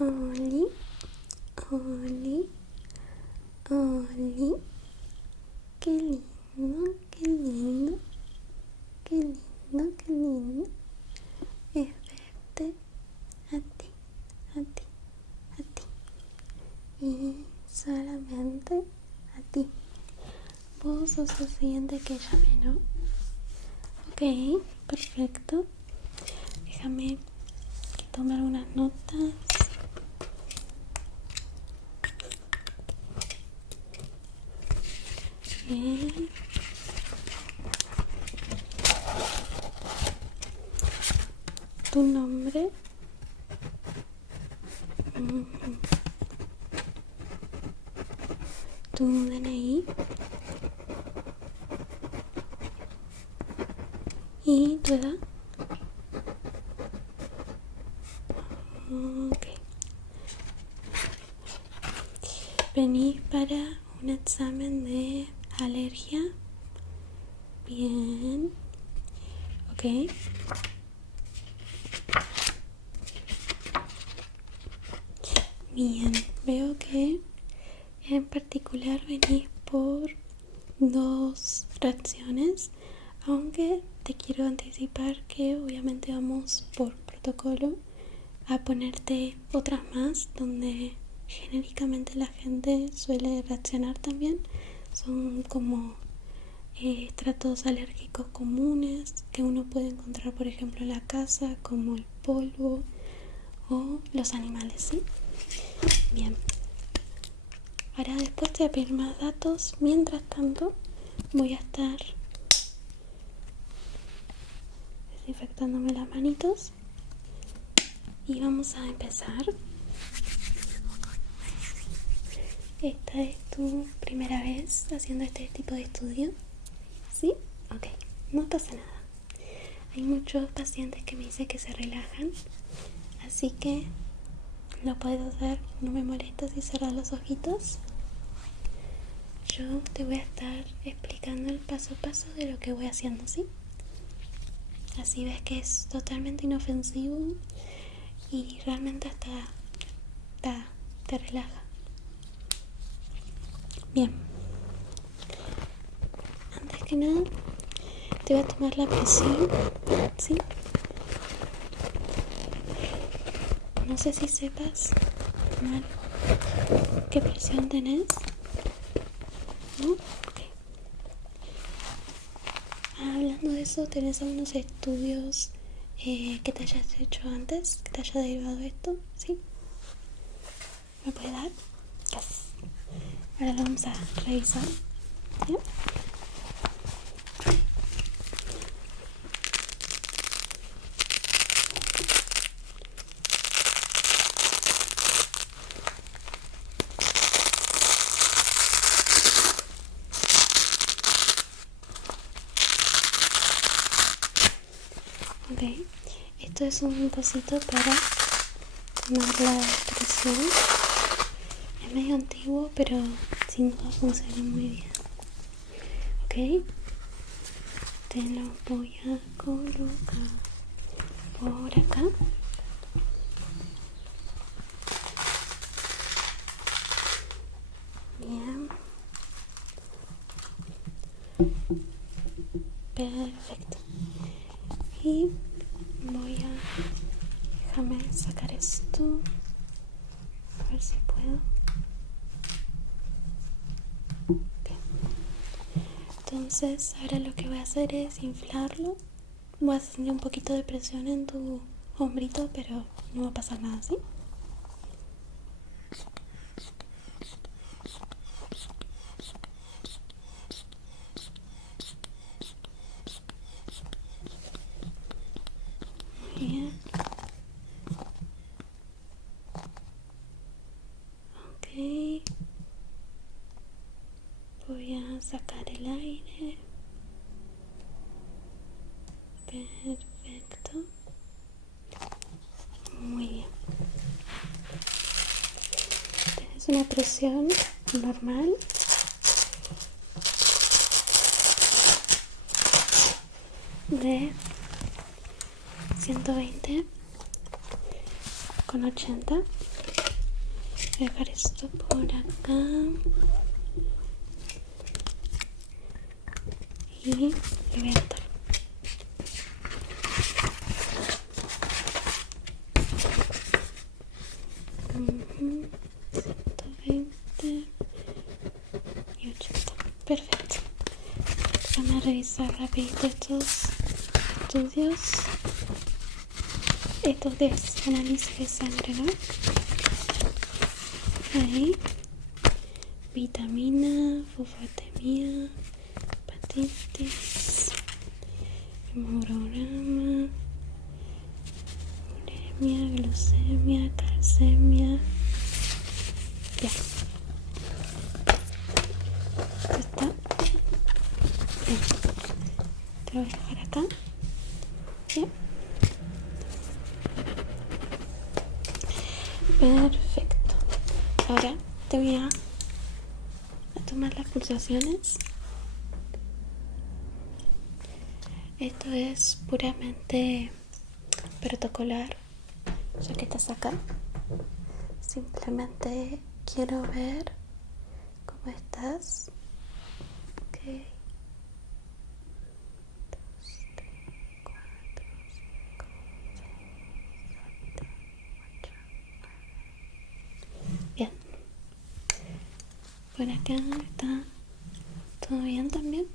Oli, Oli, Oli. Qué lindo, qué lindo, qué lindo, qué lindo. Es verte a ti, a ti, a ti. Y solamente a ti. Vos sos el siguiente que llame, ¿no? Ok, perfecto. Déjame que tome algunas notas. Bien. Tu nombre. Tu DNI. ¿Y tu edad? Ok. Venís para un examen de alergia. Bien. Ok. Bien. Veo que en particular venís por 2 reacciones, aunque te quiero anticipar que obviamente vamos por protocolo a ponerte otras más donde genéricamente la gente suele reaccionar también. Son como tratos alérgicos comunes que uno puede encontrar, por ejemplo, en la casa, como el polvo o los animales, ¿sí? Bien. Ahora después te voy a pedir más datos. Mientras tanto voy a estar desinfectándome las manitos y vamos a empezar. Esta es tu primera vez haciendo este tipo de estudio, ¿sí? Ok, no pasa nada. Hay muchos pacientes que me dicen que se relajan, así que lo puedo hacer, no me molesta si cerrar los ojitos. Yo te voy a estar explicando el paso a paso de lo que voy haciendo, ¿sí? Así ves que es totalmente inofensivo y realmente hasta te relaja. Bien. Antes que nada, te voy a tomar la presión, ¿sí? No sé si sepas tomar qué presión tenés, ¿no? Okay. Hablando de eso, ¿tenés algunos estudios que te hayas hecho antes, que te haya derivado esto? ¿Sí? ¿Me puede dar? Yes. Ahora lo vamos a revisar, ¿ya? Ok, esto es un cosito para tomar la presión. Es medio antiguo, pero sin duda funciona muy bien. Ok, te lo voy a colocar por acá. Bien. Perfecto. Y voy a... Déjame sacar esto. A ver si puedo. Bien. Entonces, ahora lo que voy a hacer es inflarlo. Voy a sentir un poquito de presión en tu hombrito, pero no va a pasar nada, ¿sí? Muy bien. Ok. Voy a sacar el aire. Perfecto. Muy bien. Tienes una presión normal. De 120/90. $2,80. Voy a dejar esto por acá. Y lo voy a anotar. Uh-huh. 120 y 80. Perfecto. Vamos a revisar rapidito estos estudios. Estos de análisis de sangre, ¿no? Ahí. Vitamina, fosfatemia, hepatitis, hemograma, uremia, glucemia, calcemia. Ya. ¿Está? Bien. Te lo voy a dejar acá. Bien. Perfecto. Ahora te voy a tomar las pulsaciones. Esto es puramente protocolar, ya que estás acá. Simplemente quiero ver cómo estás. Ok. 2, 3, 4, 5, 6, 7, 8, 9. Bien. Por acá está todo bien también.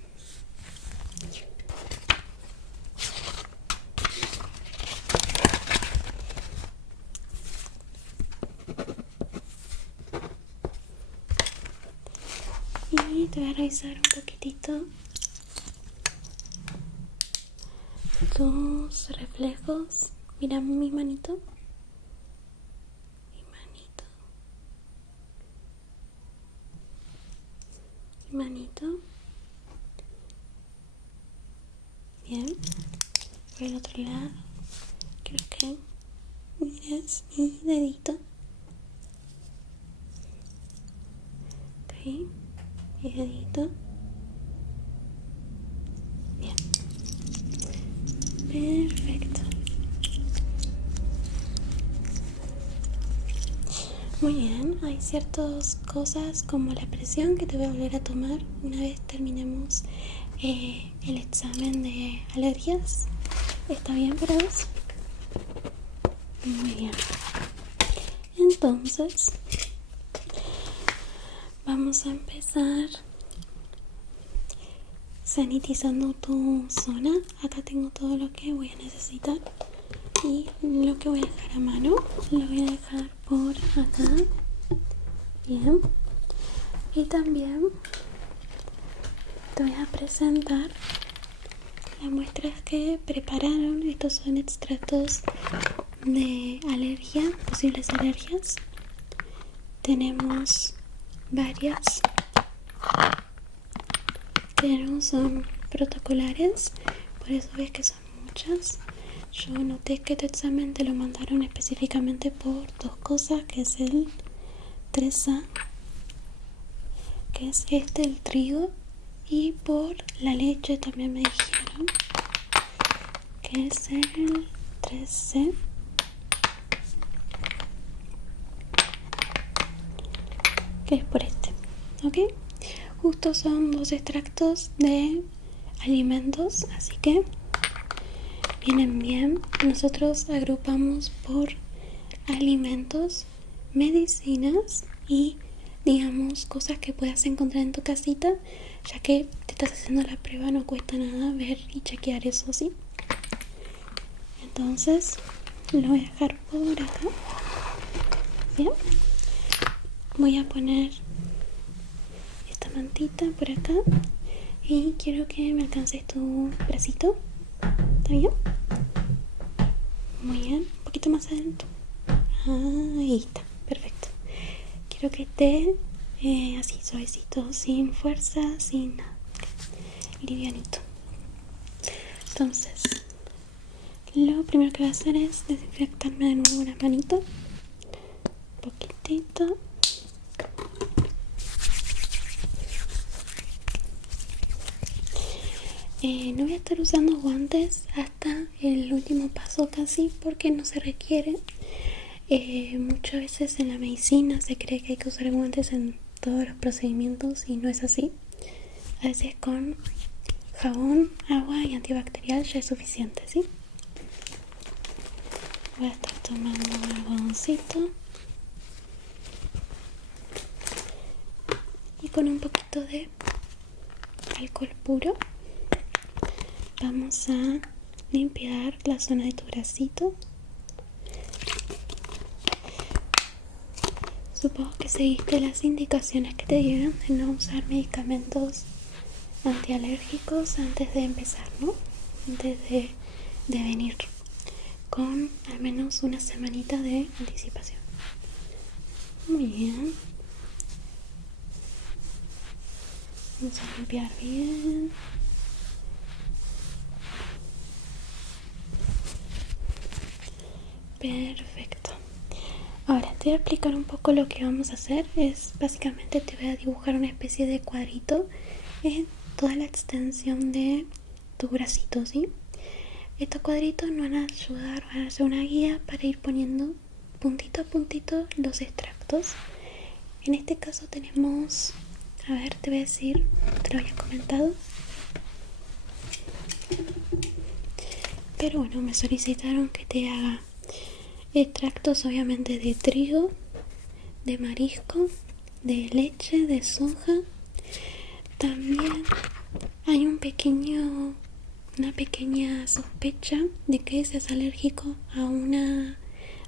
Y te voy a revisar un poquitito tus reflejos. Mira mi manito. Mi manito. Mi manito. Bien. Por el otro lado. Creo que miras mi dedito. Ok. Mi dedito. Bien. Perfecto. Muy bien, hay ciertas cosas como la presión que te voy a volver a tomar una vez terminemos el examen de alergias. ¿Está bien para vos? Muy bien. Entonces, vamos a empezar sanitizando tu zona. Acá tengo todo lo que voy a necesitar. Y lo que voy a dejar a mano lo voy a dejar por acá. Bien. Y también te voy a presentar las muestras que prepararon. Estos son extractos de alergia, posibles alergias. Tenemos varias que no son protocolares, por eso ves que son muchas. Yo noté que tu examen te lo mandaron específicamente por dos cosas, que es el 3A, que es el trigo, y por la leche también me dijeron, que es el 3C. Que es por este, ¿ok? Justo son dos extractos de alimentos, así que vienen bien. Nosotros agrupamos por alimentos, medicinas y, digamos, cosas que puedas encontrar en tu casita, ya que te estás haciendo la prueba, no cuesta nada ver y chequear eso, ¿sí? Entonces, lo voy a dejar por acá. Bien. Voy a poner esta mantita por acá y quiero que me alcances tu bracito. ¿Está bien? Muy bien. Un poquito más adentro. Ahí está. Perfecto. Quiero que esté así suavecito, sin fuerza, sin nada. Livianito. Entonces, lo primero que voy a hacer es desinfectarme de nuevo la manito. Un poquitito. No voy a estar usando guantes hasta el último paso casi, porque no se requiere. Muchas veces en la medicina se cree que hay que usar guantes en todos los procedimientos y no es así. A veces con jabón, agua y antibacterial ya es suficiente, ¿sí? Voy a estar tomando un algodoncito y con un poquito de alcohol puro vamos a limpiar la zona de tu bracito. Supongo que seguiste las indicaciones que te dieron de no usar medicamentos antialérgicos antes de empezar, ¿no? Antes de venir, con al menos una semanita de anticipación. Muy bien. Vamos a limpiar bien. Perfecto. Ahora te voy a explicar un poco lo que vamos a hacer. Es básicamente te voy a dibujar una especie de cuadrito en toda la extensión de tu bracito, ¿sí? Estos cuadritos nos van a ayudar, van a ser una guía para ir poniendo puntito a puntito los extractos. En este caso tenemos, a ver, te voy a decir, te lo había comentado, pero bueno, me solicitaron que te haga extractos obviamente de trigo, de marisco, de leche, de soja. También hay una pequeña sospecha de que seas alérgico a un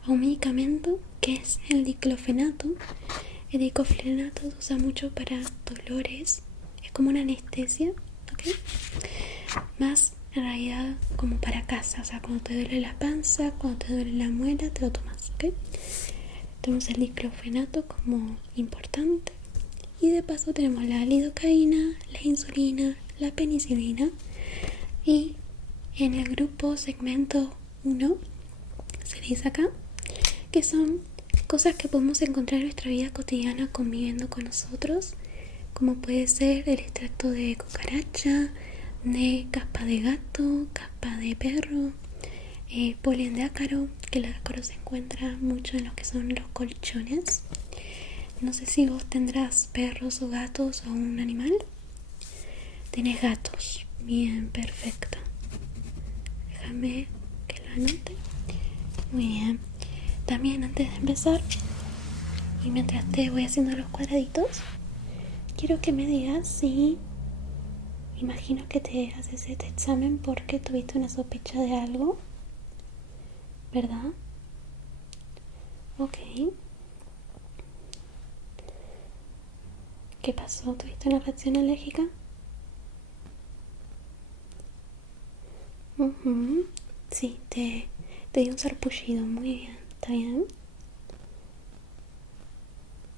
medicamento que es el diclofenaco. El diclofenaco se usa mucho para dolores, es como una anestesia, ¿ok? Más en realidad como para casa, o sea, cuando te duele la panza, cuando te duele la muela, te lo tomas, ¿ok? Tenemos el diclofenaco como importante. Y de paso tenemos la lidocaína, la insulina, la penicilina. Y en el grupo segmento 1 se dice acá que son cosas que podemos encontrar en nuestra vida cotidiana conviviendo con nosotros, como puede ser el extracto de cucaracha, de caspa de gato, caspa de perro, polen de ácaro, que el ácaro se encuentra mucho en lo que son los colchones. No sé si vos tendrás perros o gatos o un animal. Tenés gatos. Bien, perfecto. Déjame que lo anote. Muy bien. También antes de empezar, y mientras te voy haciendo los cuadraditos, quiero que me digas si... Imagino que te haces este examen porque tuviste una sospecha de algo, ¿verdad? Ok. ¿Qué pasó? ¿Tuviste una reacción alérgica? Sí, te di un sarpullido. Muy bien, ¿está bien?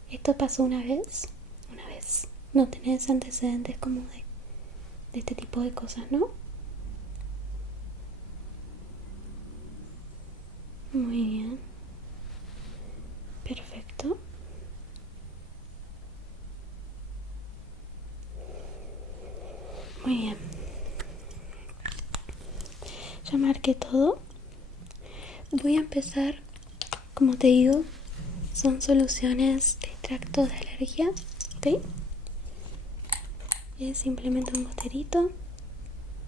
¿Esto pasó una vez? Una vez. No tenés antecedentes como de este tipo de cosas, ¿no? Muy bien. Perfecto. Muy bien. Ya marqué todo. Voy a empezar, como te digo, son soluciones de extractos de alergia, ¿ok? Es simplemente un goterito,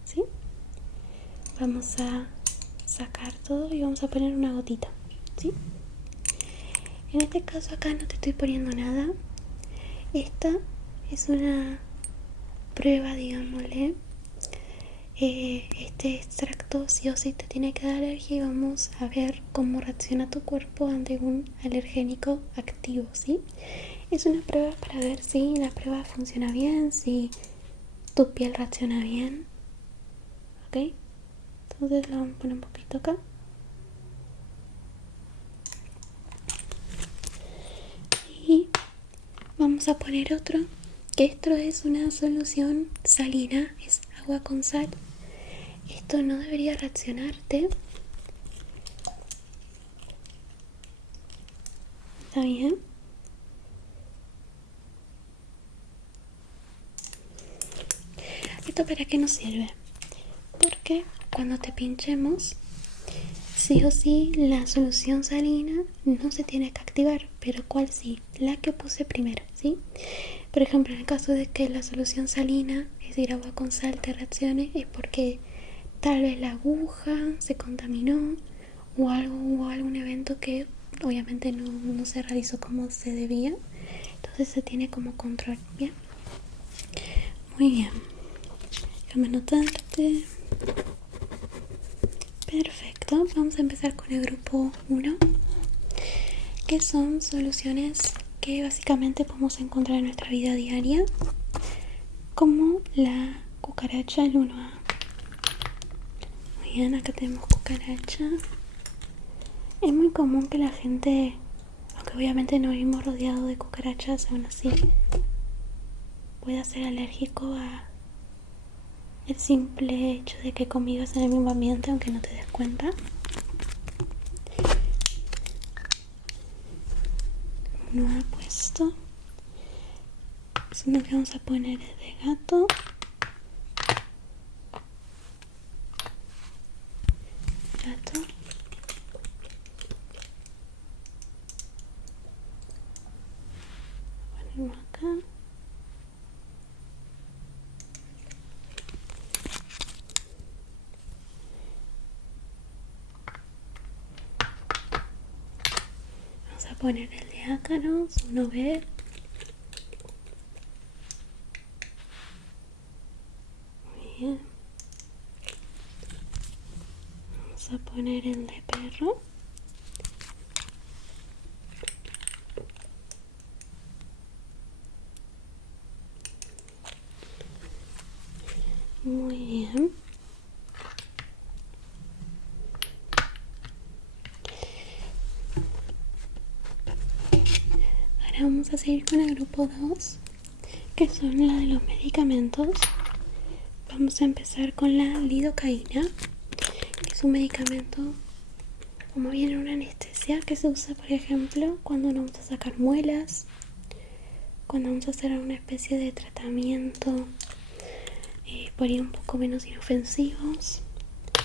¿sí? Vamos a sacar todo y vamos a poner una gotita, ¿sí? En este caso acá no te estoy poniendo nada. Esta es una prueba, digámosle. Este extracto sí o sí te tiene que dar alergia y vamos a ver cómo reacciona tu cuerpo ante un alergénico activo, ¿sí? Es una prueba para ver si la prueba funciona bien, si tu piel reacciona bien, ¿ok? Entonces lo vamos a poner un poquito acá. Y vamos a poner otro, que esto es una solución salina, es agua con sal. Esto no debería reaccionarte. ¿Está bien? ¿Esto para qué nos sirve? Porque cuando te pinchemos, sí o sí la solución salina no se tiene que activar, pero ¿cuál sí? La que puse primero, ¿sí? Por ejemplo, en el caso de que la solución salina, es decir, agua con sal, te reaccione, es porque tal vez la aguja se contaminó o hubo algún evento que obviamente no se realizó como se debía. Entonces se tiene como control, ¿bien? Muy bien. Déjame anotarte. Perfecto. Vamos a empezar con el grupo 1, que son soluciones que básicamente podemos encontrar en nuestra vida diaria, como la cucaracha, el 1A. Muy bien, acá tenemos cucaracha. Es muy común que la gente, aunque obviamente no vivimos rodeados de cucarachas, aún así pueda ser alérgico a el simple hecho de que convivas en el mismo ambiente, aunque no te des cuenta. No ha puesto. Eso lo que vamos a poner es de gato. Gato. Ponemos acá. Vamos a poner el de ácaros, 1B. Muy bien. Vamos a poner el de perro. Muy bien. Ahora vamos a seguir con el grupo 2, que son la de los medicamentos. Vamos a empezar con la lidocaína, que es un medicamento, como viene una anestesia, que se usa, por ejemplo, cuando nos vamos a sacar muelas, cuando vamos a hacer una especie de tratamiento por ir un poco menos inofensivos,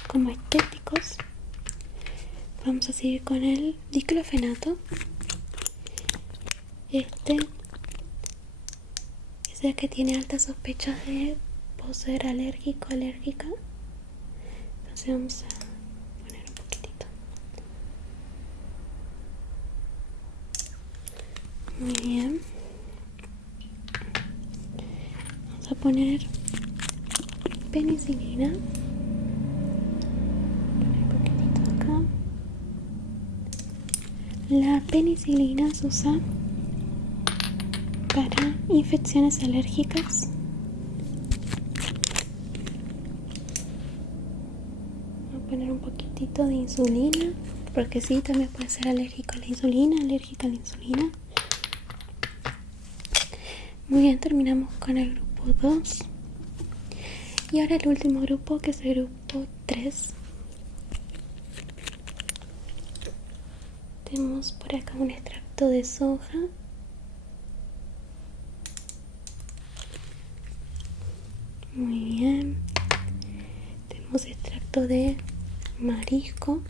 como estéticos. Vamos a seguir con el diclofenato. Este es el que tiene altas sospechas de ser alérgico o alérgica. Entonces vamos a poner un poquitito. Muy bien. Vamos a poner penicilina. Poner un poquitito acá. La penicilina se usa para infecciones alérgicas. Voy a poner un poquitito de insulina, porque sí, también puede ser alérgico a la insulina, alérgica a la insulina. Muy bien, terminamos con el grupo 2. Y ahora el último grupo, que es el grupo 3. Tenemos por acá un extracto de soja. Muy bien. Tenemos extracto de marisco.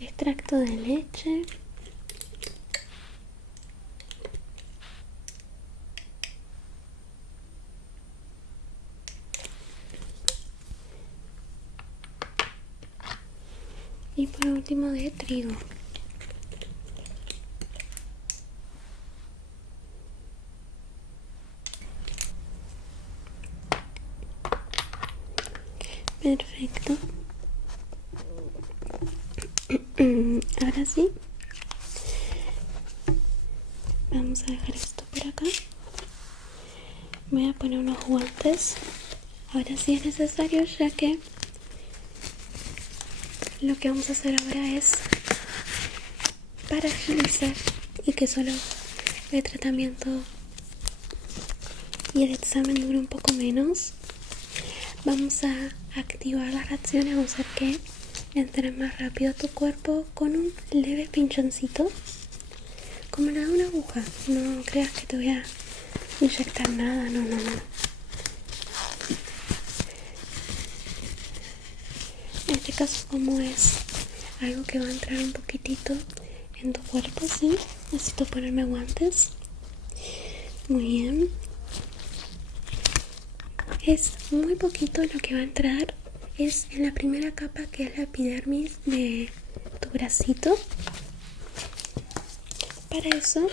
Extracto de leche. Y por último de trigo. Perfecto. Ahora sí, vamos a dejar esto por acá. Voy a poner unos guantes. Ahora sí es necesario, ya que lo que vamos a hacer ahora es, para agilizar y que solo el tratamiento y el examen dure un poco menos, vamos a activar las reacciones. Vamos a hacer que entre más rápido a tu cuerpo con un leve pinchoncito, como la de una aguja. No creas que te voy a inyectar nada, no, no, no. En este caso, como es algo que va a entrar un poquitito en tu cuerpo, ¿sí? Necesito ponerme guantes. Muy bien. Es muy poquito lo que va a entrar. Es en la primera capa, que es la epidermis de tu bracito. Para eso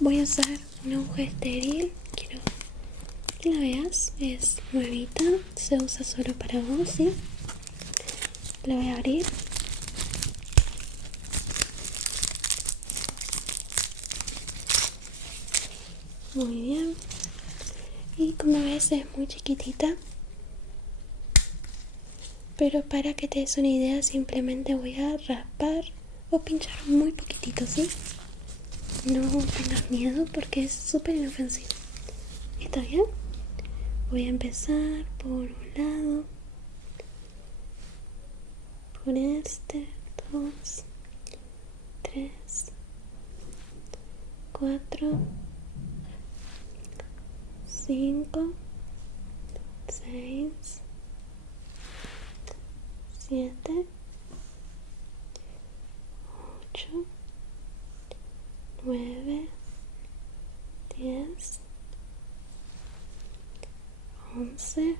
voy a usar una aguja estéril. Quiero que la veas. Es nuevita. Se usa solo para vos, ¿sí? La voy a abrir. Muy bien. Y como ves, es muy chiquitita. Pero para que te des una idea, simplemente voy a raspar o pinchar muy poquitito, ¿sí? No tengas miedo porque es súper inofensivo. ¿Está bien? Voy a empezar por un lado. Por este, 2, 3, 4, 5, 6, 7, 8, 9, 10, 11,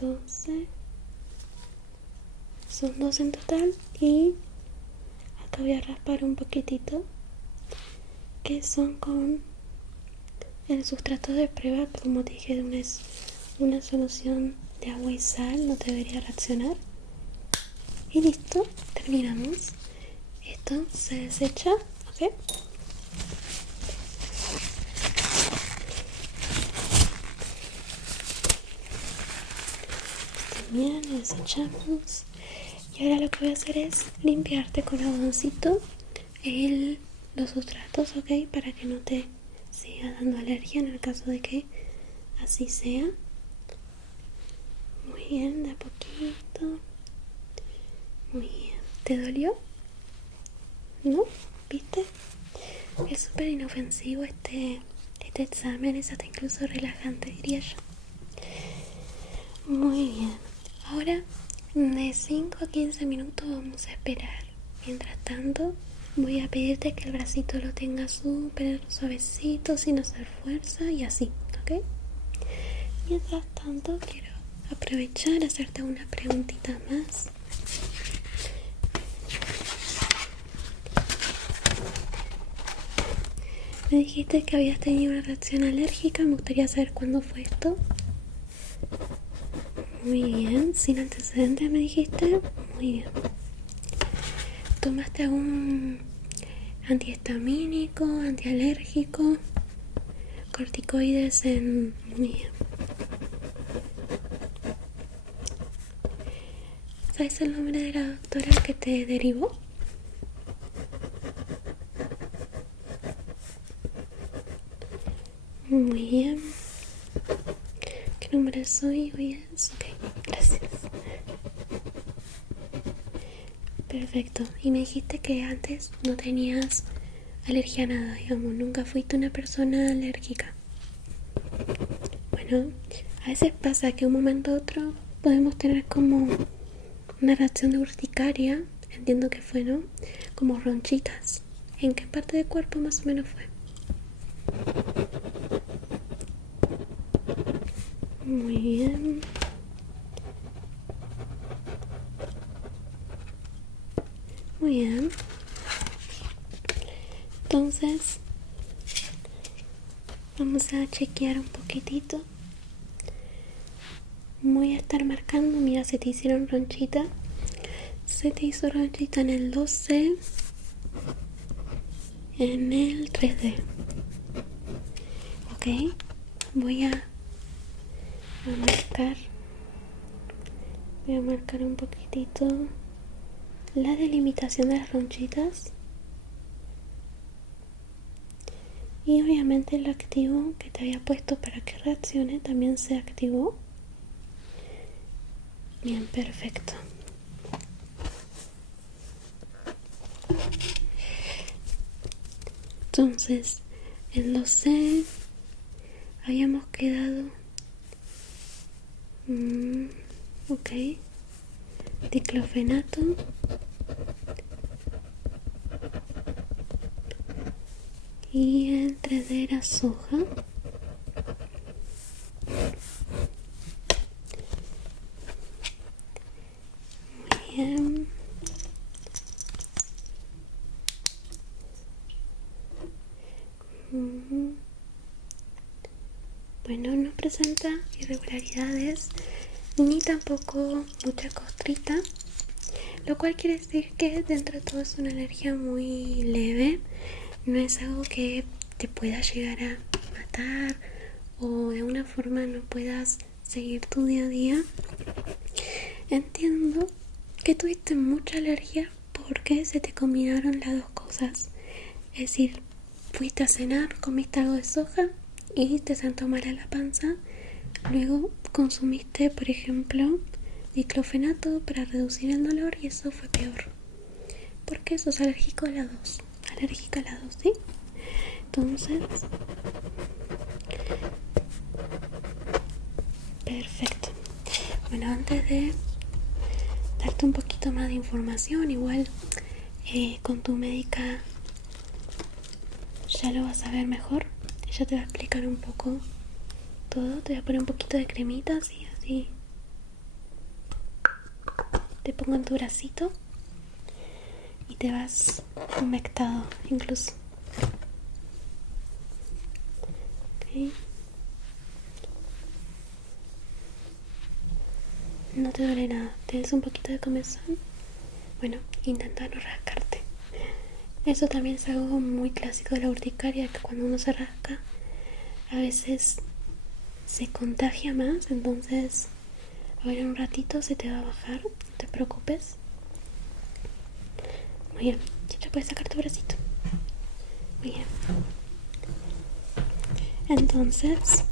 12. Son 2 en total. Y acá voy a raspar un poquitito, que son con el sustrato de prueba. Como te dije, es una solución de agua y sal, no te debería reaccionar. Y listo, terminamos. Esto se desecha, ¿ok? Bien, desechamos. Y ahora lo que voy a hacer es limpiarte con jaboncito los sustratos, ¿ok? Para que no te siga dando alergia en el caso de que así sea. Muy bien, de a poquito. Muy bien. ¿Te dolió? ¿No? ¿Viste? Es súper inofensivo este examen. Es hasta incluso relajante, diría yo. Muy bien. Ahora de 5 a 15 minutos vamos a esperar. Mientras tanto, voy a pedirte que el bracito lo tengas súper suavecito, sin hacer fuerza y así, ¿ok? Mientras tanto, quiero aprovechar a hacerte una preguntita más. Me dijiste que habías tenido una reacción alérgica. Me gustaría saber cuándo fue esto. Muy bien, sin antecedentes me dijiste. Muy bien. ¿Tomaste algún antihistamínico, antialérgico, corticoides Muy bien. ¿Sabes el nombre de la doctora que te derivó? Muy bien. ¿Qué número soy? Hoy es. Ok, gracias. Perfecto. Y me dijiste que antes no tenías alergia a nada, digamos. Nunca fuiste una persona alérgica. Bueno, a veces pasa que de un momento a otro podemos tener como una reacción de urticaria. Entiendo que fue, ¿no? Como ronchitas. ¿En qué parte del cuerpo más o menos fue? Muy bien. Muy bien. Entonces, vamos a chequear un poquitito. Voy a estar marcando. Mira, se te hicieron ronchita. Se te hizo ronchita en el 2C, en el 3D. Ok, voy a marcar. Voy a marcar un poquitito la delimitación de las ronchitas. Y obviamente el activo que te había puesto para que reaccione también se activó. Bien, perfecto. Entonces, en los C habíamos quedado... ok. Diclofenato. Y el 3D era soja. Muy bien. Bueno, no presenta irregularidades ni tampoco mucha costrita, lo cual quiere decir que dentro de todo es una alergia muy leve. No es algo que te pueda llegar a matar o de alguna forma no puedas seguir tu día a día. Entiendo que tuviste mucha alergia porque se te combinaron las dos cosas. Es decir, fuiste a cenar, comiste algo de soja y te sentó mal a la panza. Luego consumiste, por ejemplo, diclofenato para reducir el dolor y eso fue peor. Porque sos alérgico a las dos. Alérgica a las dos, ¿sí? Entonces, perfecto. Bueno, antes de darte un poquito más de información, igual con tu médica ya lo vas a ver mejor. Ella te va a explicar un poco todo. Te voy a poner un poquito de cremitas y así te pongo en tu bracito y te vas humectado incluso. Okay. No te duele nada. ¿Tienes un poquito de comezón? Bueno, intenta no rascarte. Eso también es algo muy clásico de la urticaria, que cuando uno se rasca a veces se contagia más. Entonces ahora en un ratito se te va a bajar, no te preocupes. Muy bien, ya te puedes sacar tu bracito. Muy bien. Entonces,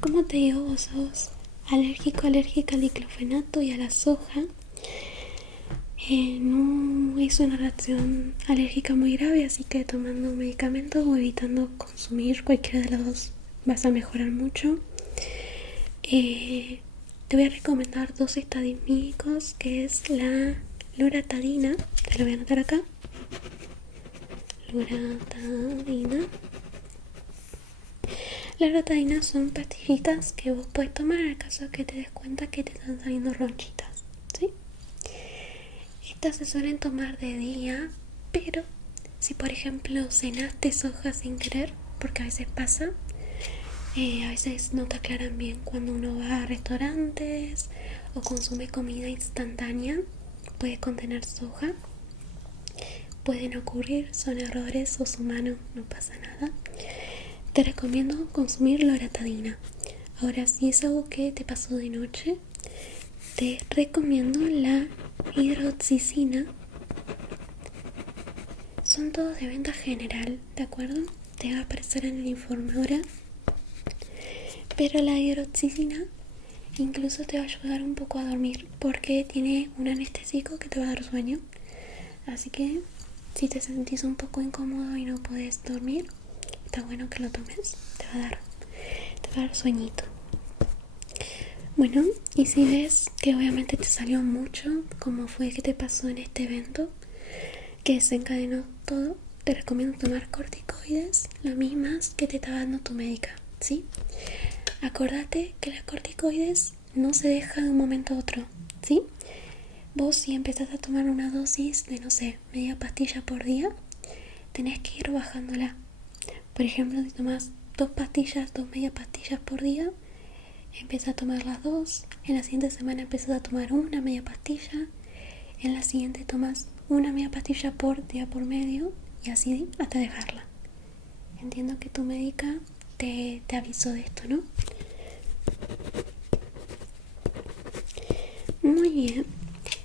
como te digo, vos sos alérgica al diclofenato y a la soja. No es una reacción alérgica muy grave, así que tomando medicamentos o evitando consumir cualquiera de los dos vas a mejorar mucho. Te voy a recomendar dos estadísticos, que es la loratadina. Te lo voy a anotar acá. Loratadina. Las loratadina son pastillitas que vos puedes tomar en el caso de que te des cuenta que te están saliendo ronchitas, ¿sí? Estas se suelen tomar de día, pero si por ejemplo cenaste soja sin querer, porque a veces pasa, a veces no te aclaran bien cuando uno va a restaurantes o consume comida instantánea, puede contener soja. Pueden ocurrir, son errores, sos humano, no pasa nada. Te recomiendo consumir loratadina. Ahora, si es algo que te pasó de noche, te recomiendo la hidroxicina. Son todos de venta general, ¿de acuerdo? Te va a aparecer en el informe ahora. Pero la hidroxicina incluso te va a ayudar un poco a dormir, porque tiene un anestésico que te va a dar sueño. Así que si te sentís un poco incómodo y no puedes dormir, está bueno que lo tomes. Te va a dar sueñito. Bueno, y si ves que obviamente te salió mucho, como fue que te pasó en este evento que desencadenó todo, te recomiendo tomar corticoides, las mismas que te está dando tu médica, ¿sí? Acordate que las corticoides no se dejan de un momento a otro, ¿sí? Vos si empezás a tomar una dosis de, no sé, media pastilla por día, tenés que ir bajándola. Por ejemplo, si tomas 2 media pastillas por día, empieza a tomar las 2, en la siguiente semana empiezas a tomar una media pastilla, en la siguiente tomas una media pastilla por día por medio y así hasta dejarla. Entiendo que tu médica te avisó de esto, ¿no? Muy bien.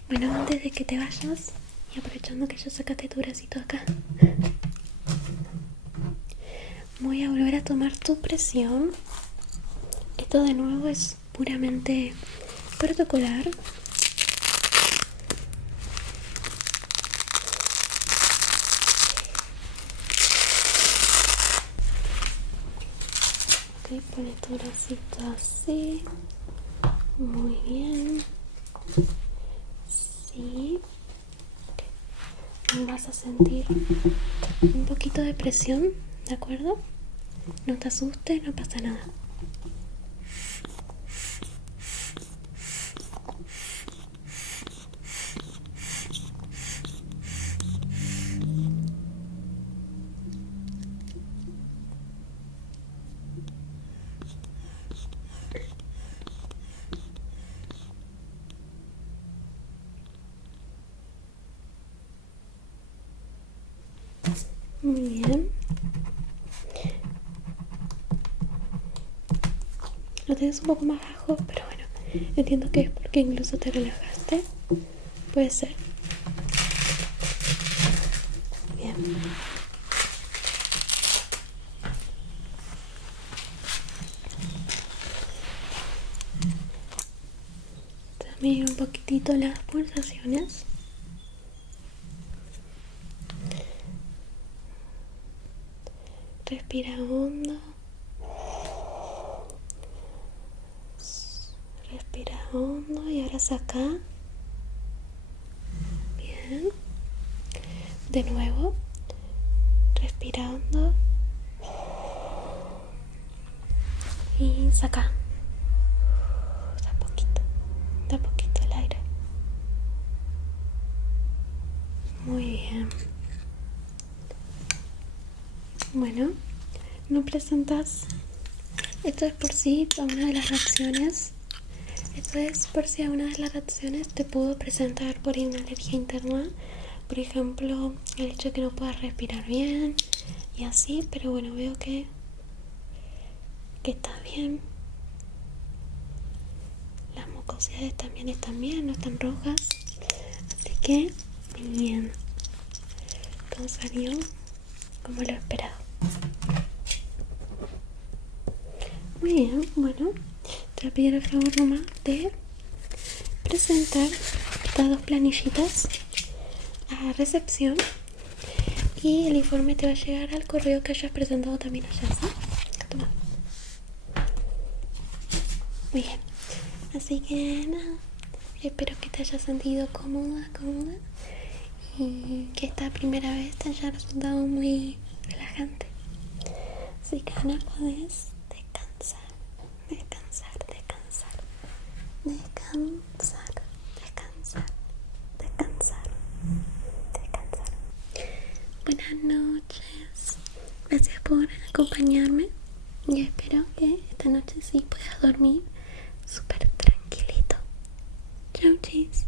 Bueno, antes de que te vayas y aprovechando que ya sacaste tu bracito acá, voy a volver a tomar tu presión. Esto de nuevo es puramente protocolar. Ok, pone tu bracito así. Muy bien. Sí. Vas a sentir un poquito de presión, ¿de acuerdo? No te asustes, no pasa nada. Muy bien. Lo tienes un poco más bajo, pero bueno, entiendo que es porque incluso te relajaste. Puede ser. Bien. También un poquitito las pulsaciones. Respira hondo. Respira hondo y ahora saca. Bien. De nuevo. Respira hondo. Y saca. Da poquito el aire. Muy bien. Bueno, no presentas. Esto es por si a una de las reacciones. Esto es por si a una de las reacciones te pudo presentar por ahí una alergia interna. Por ejemplo, el hecho de que no puedas respirar bien y así. Pero bueno, veo que está bien. Las mucosidades también están bien, no están rojas. Así que, muy bien. Todo salió como lo esperado. Muy bien, bueno. Te voy a pedir el favor nomás de presentar estas dos planillitas a recepción. Y el informe te va a llegar al correo que hayas presentado también allá, ¿sí? Toma. Muy bien. Así que nada, espero que te hayas sentido cómoda y que esta primera vez te haya resultado muy relajante. Así que ahora podés descansar. Buenas noches. Gracias por acompañarme y espero que esta noche sí puedas dormir súper tranquilito. Chau, chis.